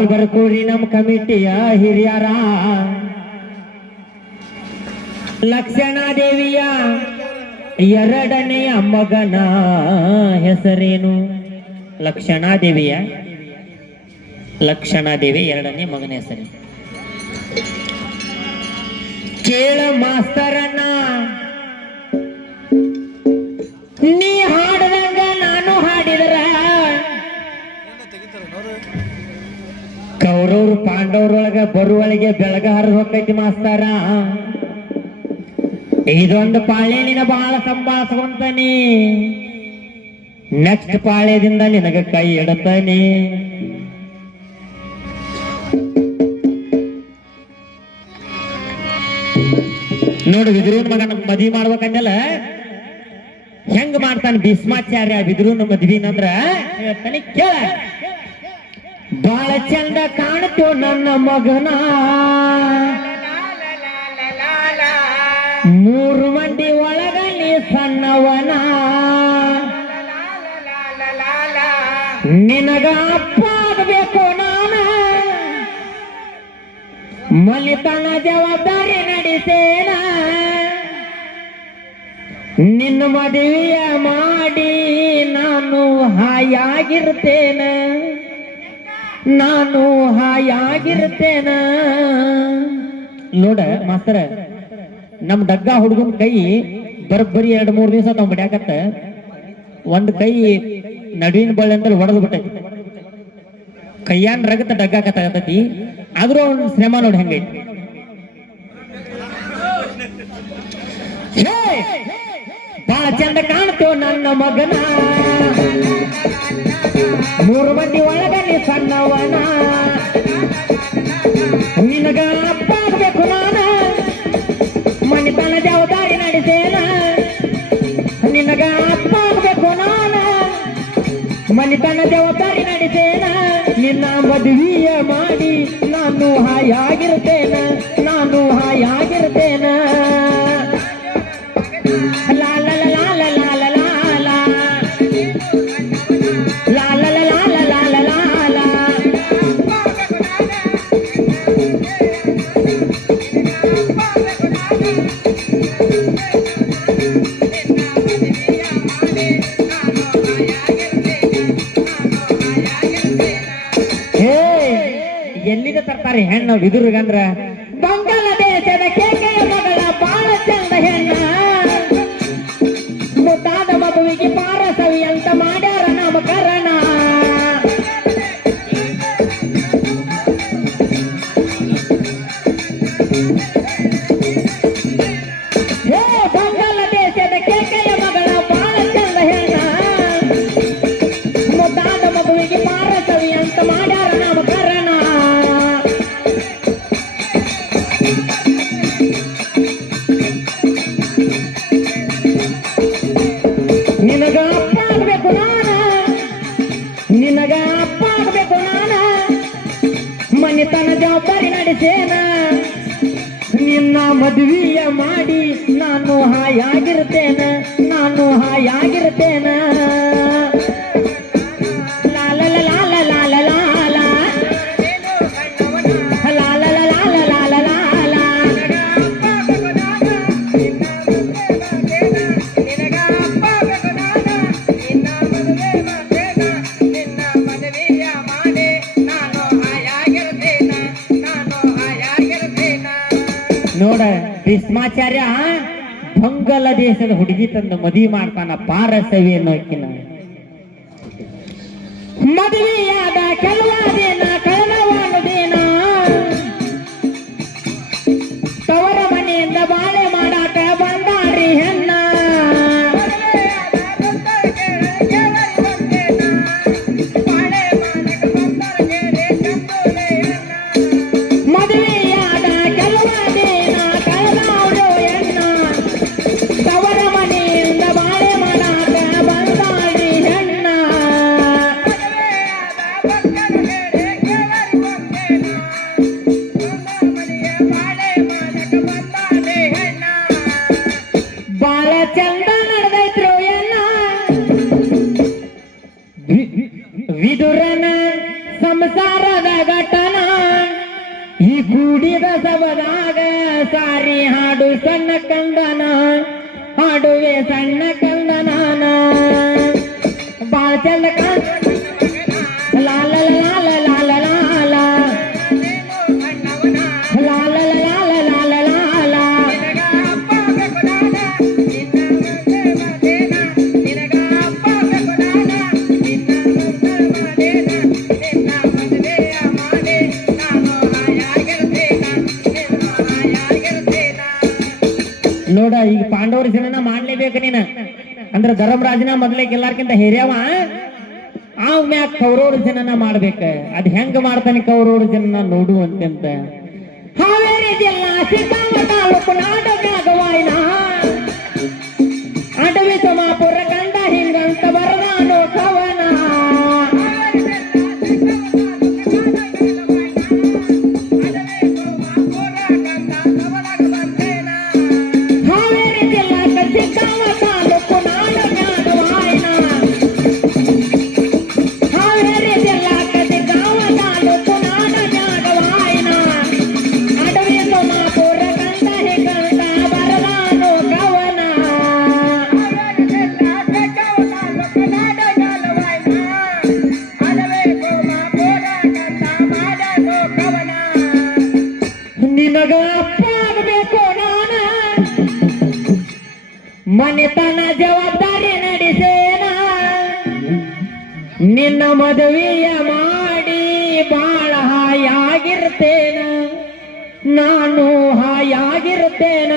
ಅಹವಾಲ್ ಬರ್ಕೋರಿ ನಮ್ಮ ಕಮಿಟಿಯ ಹಿರಿಯರ. ಲಕ್ಷಣಾದೇವಿಯ ಎರಡನೆಯ ಮಗನ ಹೆಸರೇನು? ಲಕ್ಷಣಾದೇವಿ ಎರಡನೇ ಮಗನ ಹೆಸರು ಕೇಳ ಮಾಸ್ತರನ್ನ. ನೀ ಹಾಡದಂಗ ನಾನು ಹಾಡಿದ್ರ ಕೌರವ್ರು ಪಾಂಡವ್ರೊಳಗ ಬರುವಳಿಗೆ ಬೆಳಗ ಹರಿದು ಹೋಗ್ತೈತಿ ಮಾಸ್ತರ. ಇದೊಂದು ಪಾಳೆ ನಿನ ಬಹಳ ಸಂಭಾಳಿಸುವಂತಾನೆ, ನೆಕ್ಸ್ಟ್ ಪಾಳ್ಯದಿಂದ ನಿನಗ ಕೈ ಇಡುತ್ತಾನೆ. ನೋಡು ವಿದುರೂನ್ ಮಗನ ಮದ್ವಿ ಮಾಡ್ಬೇಕಂದಲ್ಲ ಹೆಂಗ್ ಮಾಡ್ತಾನ ಭೀಷ್ಮಾಚಾರ್ಯ ವಿದುರೂನ್ ಮದ್ವಿನಂದ್ರ ಹೇಳ್ತಾನೆ ಕೇಳ. ಬಾಳ ಚಂದ ಕಾಣ್ತೋ ನನ್ನ ಮಗನ, 3 ಮಂದಿ ಒಳಗ ನೀ ಸಣ್ಣವನ, ನಿನಗ ಅಪ್ಪ ಆಗಬೇಕು ನಾನ, ಮಲಿತನ ಜವಾಬ್ದಾರಿ ನಡೆಸೇನ, ನಿನ್ನ ಮದುವೆಯ ಮಾಡಿ ನಾನು ಹಾಯಾಗಿರ್ತೇನ, ನಾನು ಹಾಯಾಗಿರ್ತೇನ. ನೋಡ ಮಾಸ್ತರ, ನಮ್ ಡಗ್ಗ ಹುಡುಗನ ಕೈ ಬರೋಬ್ಬರಿ 2-3 ದಿವಸ ತಾವ್ ಬಡ್ಯಾಕತ್ತ, ಒಂದ್ ಕೈ ನಡುವಿನ ಬಳ್ಳಿ ಅಂತ ಹೊಡೆದ್ ಬಿಟ್ಟೈತಿ, ಕೈಯಾನ್ ರಗತ ಡಗ್ಗಾಕತ್ತೈತಿ. ಆದ್ರೂ ಅವ್ನ ಶ್ರಮ ನೋಡಿ ಹೆಂಗೈತಿ. ಬಾಳ ಚಂದ ಕಾಣ್ತೋ ನನ್ನ ಮಗನ, 3 ಮಂದಿ ಒಳಗ ನೀ ಸಣ್ಣವನ, ನಿನಗ ಅಪ್ಪ ಆಗ್ಬೇಕು ನಾನ, ಮನಿತನ ಜವಾಬ್ದಾರಿ ನಡೆಸೇನ, ನಿನಗ ಅಪ್ಪ ಆಗ್ಬೇಕು ನಾನ, ಮನಿತನ ಜವಾಬ್ದಾರಿ ನಡೆಸೇನ, ನಿನ್ನ ಮದುವೆಯ ಮಾಡಿ ನಾನು ಹಾಯಾಗಿರ್ತೇನ, ನಾನು ಹಾಯಾಗಿರ್ತೇನ. ಲಾಲ ಲಾಲ ಲಾಲ ಲಾಲ ಲಾಲ ಲಾಲ ಲಾಲ ಲಾಲ. ಎಲ್ಲಿಂದ ತರ್ತಾರೆ ಹೆಣ್ಣು ವಿದುರುಗಂದ್ರ? ಬಾಂಗ್ಲಾದೇಶದ ಕೇಕೆಯ ಮಗಳ ಬಾಳ ಚಂದ ಹೆಣ್ಣ, ಮುದ್ದಾದ ಮಗುವಿಗೆ ಪಾರಸವಿ ಅಂತ ಮಾಡ್ಯಾರ ನಾಮಕರಣ. ಬಾಂಗ್ಲಾದೇಶದ ಕೇಕೆಯ ಮಗಳ ಬಾಳ ಚಂದ ಹೆಣ್ಣ, ಮುದ್ದಾದ ಮಗುವಿಗೆ ಪಾರಸವಿ ಅಂತ ಮಾಡ್ಯಾರ ನಾಮಕರಣ. ನಿನಗ ಅಪ್ಪ ಆಗ್ಬೇಕು ನಾನ, ನಿನಗ ಅಪ್ಪ ಆಗ್ಬೇಕು ನಾನ, ಮನಿತನ ಜವಾಬ್ದಾರಿ ನಡೆಸೇನ, ನಿನ್ನ ಮದುವೆಯ ಮಾಡಿ ನಾನು ಹಾಯಾಗಿರ್ತೇನ, ನಾನು ಹಾಯಾಗಿರ್ತೇನ. ಲಾಲ ಲಾಲ ಲಾಲ ಲಾಲ ಲಾಲ ಲಾಲ ಲಾಲ ಲಾಲ. ನೋಡ ಭೀಷ್ಮಾಚಾರ್ಯ ಬಂಗಲ ದೇಶದ ಹುಡುಗಿ ತಂದು ಮದುವೆ ಮಾಡ್ತಾನ ಪಾರಸವಿ ಅನ್ನೋಕಿನ. ಮದುವೆಯಾದ ಕೆಲವ ದಿನ ಕಳೆದವಾನುದೇನ, ತವರ ಮನೆಯಿಂದ ಬಾಳೆ ಮಾಡಾಕ ಬಂದಾರಿ ಹೆಣ್ಣ, ಮದುವೆಯಾದ ಕೆಲವ ದಿನ ಕಳೆದವರು ಹೆಣ್ಣ, ತವರ ಮನೆಯಿಂದ ಬಾಳೆ ಮಾಡಾಕ ಬಂದಾರಿ ಹೆಣ್ಣ. ಕುಡಿದ ಸಬದಾಗ ಸಾರಿ ಹಾಡು ಸಣ್ಣ ಕಂದನ ಹಾಡುವೆ ಸಣ್ಣ ಕಂದನಾನ ಬಾಳ ಚಂದ ಲಾಲ ಲಾಲ ಲಾಲ ಲಾಲ ಲಾಲ ಲಾಲ ಲಾಲ ಲಾಲ ನೋಡ ಈಗ ಪಾಂಡವರ ಜನನ ಮಾಡ್ಲೇಬೇಕು ನೀನ ಅಂದ್ರ ಧರ್ಮರಾಜನ ಮೊದ್ಲೇಕ್ ಎಲ್ಲಾರ್ಕಿಂತ ಹಿರಿಯವ ಆವ್ ಮ್ಯಾಗ ಕೌರವ್ರ ಜನನ ಮಾಡ್ಬೇಕ ಅದ್ ಹೆಂಗ ಮಾಡ್ತಾನೆ ಕೌರವ್ರ ಜನನ ನೋಡು ಅಂತ ಹಾವೇರಿ ಜಿಲ್ಲಾ ಸಿದ್ದಾಮ ತಾಲೂಕು ನಾಡಗಾಗವಾಯಿನ ಅಡವಿ ಸಮಾಪುರ ಕಂಡ ಹಿಂಗಂತ ಬರದಾನು ಕವನ ನಿನಗ ಅಪ್ಪ ಆಗಬೇಕು ನಾನ ಮನೆತನ ಜವಾಬ್ದಾರಿ ನಡೆಸೇನ ನಿನ್ನ ಮದುವೆಯ ಮಾಡಿ ಬಾಳ ಹಾಯಾಗಿರ್ತೇನ ನಾನು ಹಾಯಾಗಿರ್ತೇನ